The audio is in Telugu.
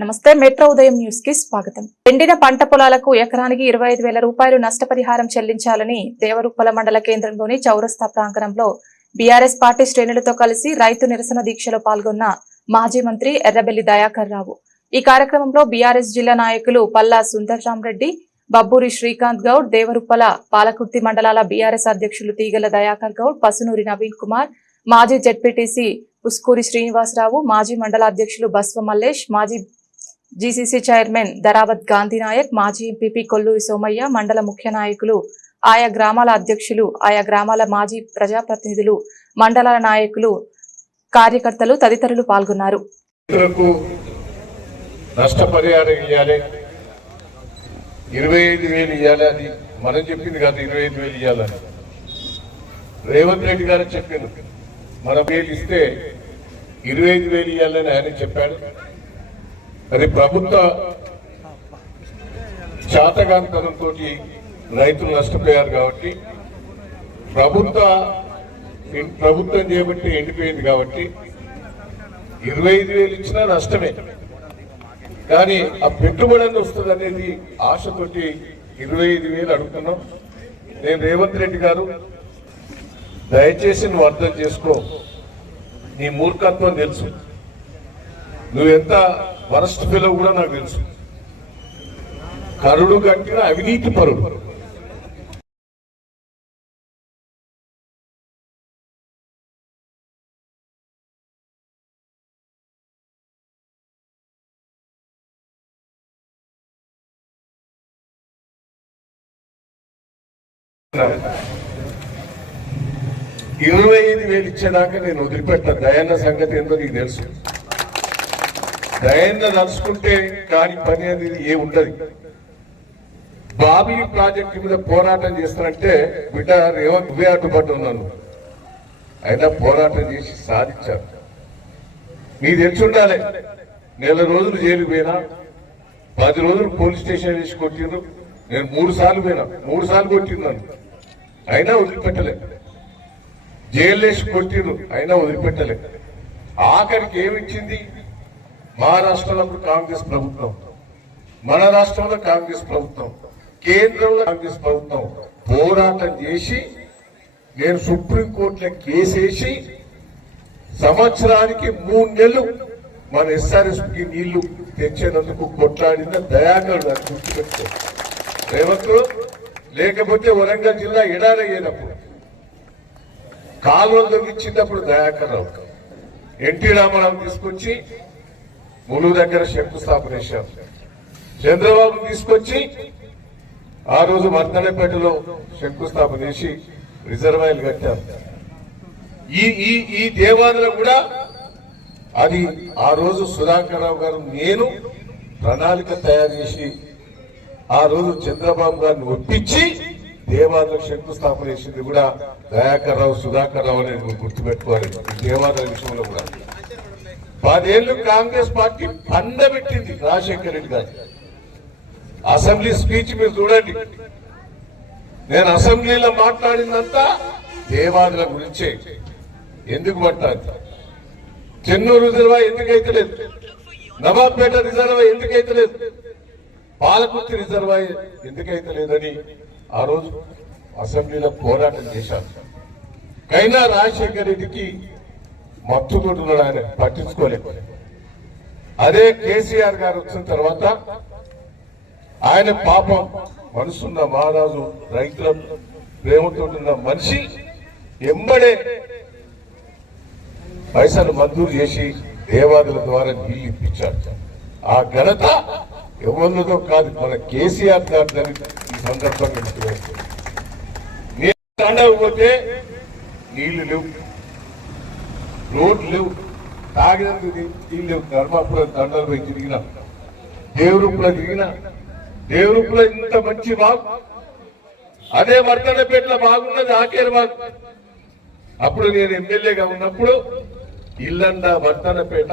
నమస్తే. మెట్రో ఉదయం న్యూస్ కి స్వాగతం. ఎండిన పంట పొలాలకు ఎకరానికి 25,000 రూపాయలు నష్టపరిహారం చెల్లించాలని దేవరుప్పల మండల కేంద్రంలోని చౌరస్తా ప్రాంగణంలో బీఆర్ఎస్ పార్టీ శ్రేణులతో కలిసి రైతు నిరసన దీక్షలో పాల్గొన్న మాజీ మంత్రి ఎర్రబెల్లి దయాకర్ రావు. ఈ కార్యక్రమంలో బీఆర్ఎస్ జిల్లా నాయకులు పల్లా సుందర్రామరెడ్డి, బబ్బూరి శ్రీకాంత్ గౌడ్, దేవరుప్పల, పాలకుర్తి మండలాల బీఆర్ఎస్ అధ్యక్షులు తీగల దయాకర్ గౌడ్, పసునూరి నవీన్ కుమార్, మాజీ జెడ్పీటీసీ పుస్కూరి శ్రీనివాసరావు, మాజీ మండల అధ్యక్షులు బస్వ మల్లేష్, మాజీ జీసీసీ చైర్మన్ దరావత్ గాంధీ నాయక్, మాజీ ఎంపీపీ కొల్లూరి సోమయ్య, మండల ముఖ్య నాయకులు, ఆయా గ్రామాల అధ్యక్షులు, ఆయా గ్రామాల మాజీ ప్రజాప్రతినిధులు, మండలాల నాయకులు, కార్యకర్తలు తదితరులు పాల్గొన్నారు. నష్టపరిహారం ఇవ్వాలి, 25,000 ఇవ్వాలి. అది మనం చెప్పింది కాదు, 25,000 ఇవ్వాలని రేవంత్ రెడ్డి గారు చెప్పింది. మనం 1,000 ఇస్తే 25,000 ఇవ్వాలని ఆయన చెప్పాడు. మరి ప్రభుత్వ చాతగాంతనంతో రైతులు నష్టపోయారు కాబట్టి ప్రభుత్వం చేపట్టి ఎండిపోయింది కాబట్టి 25,000 ఇచ్చినా నష్టమే. కానీ ఆ పెట్టుబడి వస్తుంది అనేది ఆశతోటి 25,000 అడుగుతున్నాం. నేను రేవంత్ రెడ్డి గారు, దయచేసి నువ్వు అర్థం చేసుకో. నీ మూర్ఖత్వం తెలుసు, నువ్వెంత వరస్ట్ ఫెలో కూడా నాకు తెలుసు. కరుడు కట్టిన అవినీతి పరుడు. $25,000 ఇచ్చేదాకా నేను వదిలిపెట్టా. దయన్న సంగతి ఏందో నీకు తెలుసు. దయన్న నడుచుకుంటే కాని పని అనేది ఏ ఉండదు. బాబీ ప్రాజెక్టు మీద పోరాటం చేస్తానంటే బిడ్డ రేవంత్ నువ్వే అడ్డుపడ్డ ఉన్నాను, అయినా పోరాటం చేసి సాధించారు. నీకు తెలిసి ఉండాలి. నెల రోజులు జైలుకు పోయినా, 10 రోజులు పోలీస్ స్టేషన్ వేసి కొట్టిండ్రు. నేను 3 సార్లు పోయినా, 3 సార్లు కొట్టిందాను, అయినా వదిలిపెట్టలే. జైలు వేసి కొట్టిండ్రు, అయినా వదిలిపెట్టలే. ఆఖరికి ఏమిచ్చింది? మహారాష్ట్రలో కాంగ్రెస్ ప్రభుత్వం, మన రాష్ట్రంలో కాంగ్రెస్ ప్రభుత్వం, కేంద్రంలో కాంగ్రెస్ ప్రభుత్వం పోరాటం చేసి నేను సుప్రీంకోర్టులో కేసేసి సంవత్సరానికి 3 నెలలు మన ఎస్ఆర్ఎస్కి నీళ్లు తెచ్చేందుకు కొట్లాడిన దయాకర్ గారు గుర్తుపెట్టుకో. రేవంత్ లేకపోతే వరంగల్ జిల్లా ఎడారయ్యేటప్పుడు, కాలువలు దొరికిచ్చినప్పుడు దయాకర్ రావు, ఎన్టీ రామారావు తీసుకొచ్చి ములుగు దగ్గర శంకుస్థాపన చేశారు. చంద్రబాబు తీసుకొచ్చి ఆ రోజు వర్ధనపేటలో శంకుస్థాపన చేసి రిజర్వాయర్లు కట్టారు. ఈ దేవాలయం కూడా అది ఆ రోజు సుధాకర్ రావు గారు, నేను ప్రణాళిక తయారు చేసి ఆ రోజు చంద్రబాబు గారిని ఒప్పించి దేవాలయం శంకుస్థాపన చేసింది కూడా దయాకర్ రావు, సుధాకర్ రావు అనేది గుర్తుపెట్టుకోవాలి. దేవాలయం విషయంలో కూడా 10 ఏళ్లు కాంగ్రెస్ పార్టీ పండబెట్టింది రాజశేఖర రెడ్డి గారు. అసెంబ్లీ స్పీచ్ మీరు చూడండి. నేను అసెంబ్లీలో మాట్లాడిందంతా దేవాలయాల గురించే. ఎందుకు పట్టాలి? చెన్నూరు రిజర్వాయర్ ఎందుకైతే లేదు, నవాబ్పేట రిజర్వాయర్ ఎందుకైతే లేదు, పాలకుర్తి రిజర్వాయర్ ఎందుకైతే లేదని ఆ రోజు అసెంబ్లీలో పోరాటం చేశారు. అయినా రాజశేఖర రెడ్డికి మత్తుకుంటున్నాడు, ఆయన పట్టించుకోలేదు. అదే కేసీఆర్ గారు వచ్చిన తర్వాత ఆయన పాపం మనసున్న మహారాజు, రైతుల ప్రేమతో ఉన్న మనిషి ఎంబడే పైసలు మంజూరు చేసి దేవాదుల ద్వారా నీళ్లు ఇప్పించాడు. ఆ ఘనత ఎవరితో కాదు, మన కేసీఆర్ గారి ఈ సందర్భంగా పోతే నీళ్లు లేవు, రోడ్లు లేవు, తాగినందుకు నీళ్ళు లేవు. ధర్మాపురం దండలు పోయి తిరిగినా, దేవరూపులో తిరిగినా, దేవరూపులో ఇంత మంచి బాగు, అదే వర్ధనపేటలో బాగున్నది ఆకేరు బాగు. అప్పుడు నేను ఎమ్మెల్యేగా ఉన్నప్పుడు ఇల్లందా వర్ధనపేట